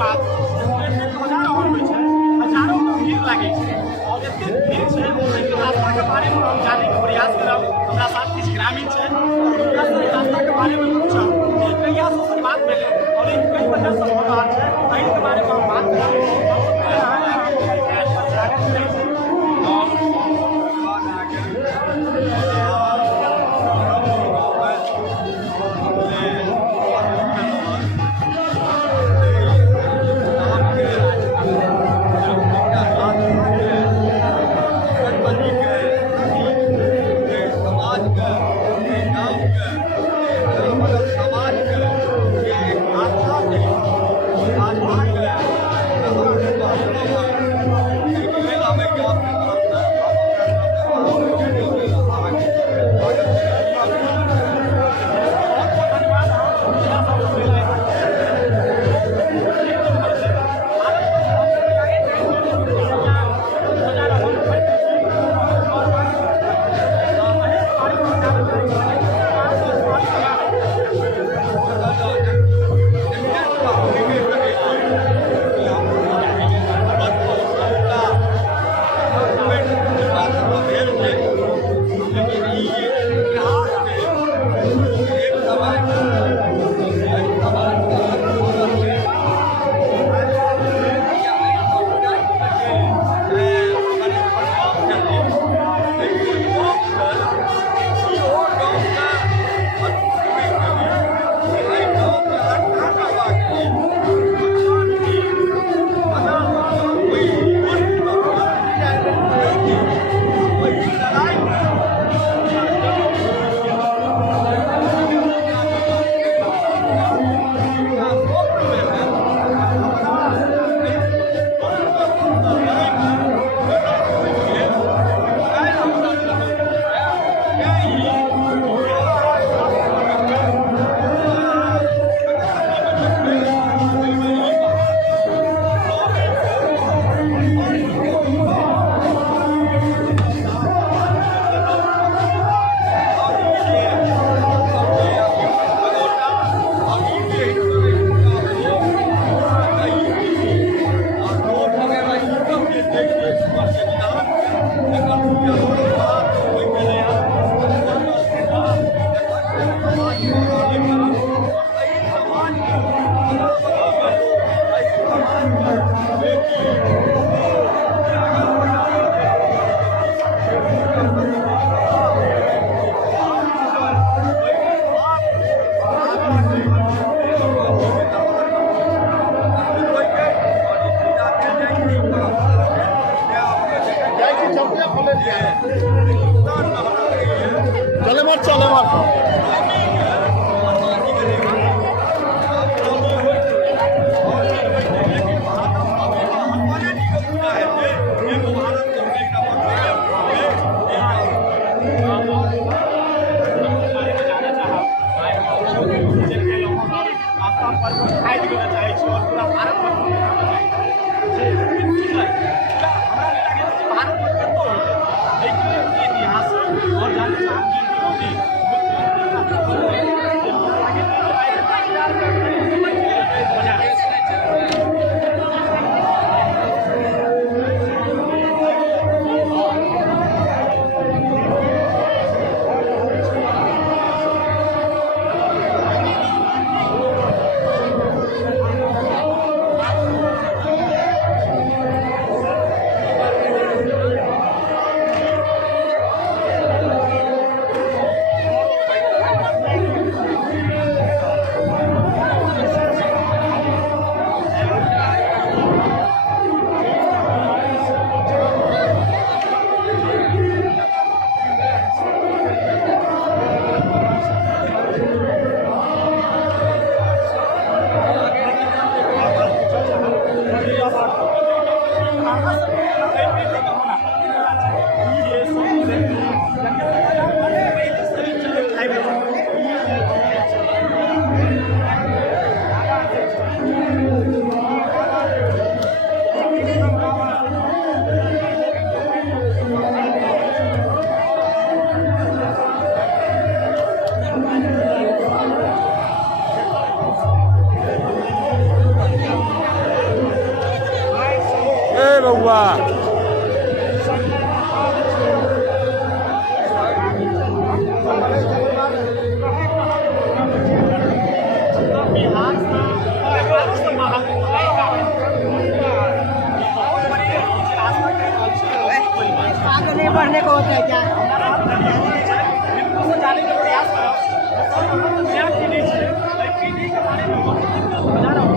बात हजारों होइ छै, हजारों के भीड़ लागे छै और एते भीड़ छै कि रास्ता के बारे में हम जाने के प्रयास करब। हमरा साथ किछु ग्रामीण छै और हुनका से रास्ता के बारे में पूछब कि कहिया से शुरुआत भेलै और ई कई वजह से हो रहल छै, एहि के बारे में हम बात करब। बउआ। आगे बढ़ने को होता है क्या? जाने का प्रयास करो क्या पीढ़ी है पीढ़ी के बारे में बता रहा हूँ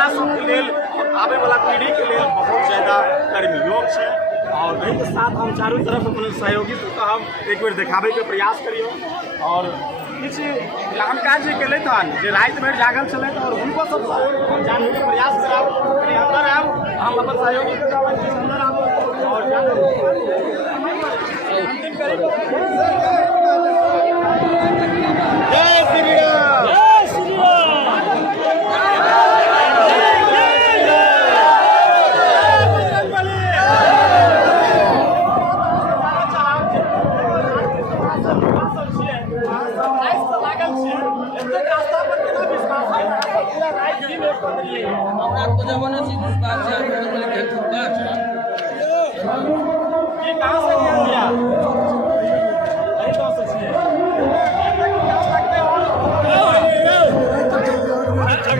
आवे वाला पीढ़ी के लिए बहुत ज़्यादा कर्मयोग है और वही के साथ हम चारों तरफ अपने सहयोगी सबका हम एक बेर देखाबे के प्रयास करियो और किछु काम काज जे केले तहन जे रात भर जागल छले और उनको सब सहयोग जाने के प्रयास कराओ अंदर आब हम अपन सहयोगी के अंदर आब और अंतिम करी जय श्री राम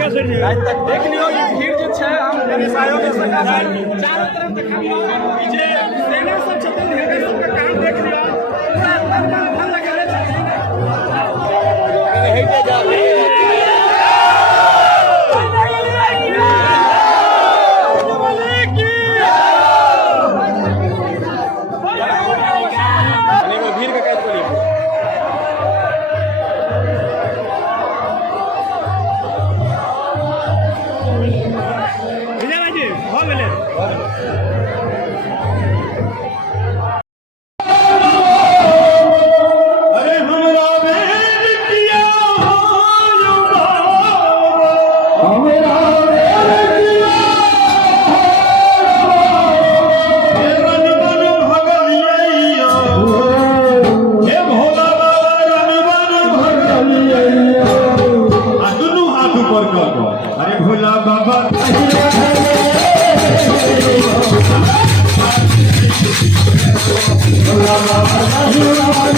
जय श्री आज तक देख लियो ये भीड़ जो है हम सहयोग के संग चारों तरफ दिखाबियो जे सेना सब छथिन हेडर सब का काम देख लियो पूरा तन मन लगाले छथिन हेटे जाबे भीड़ का कैद करिए अरे भोला बाबा भोला बाबा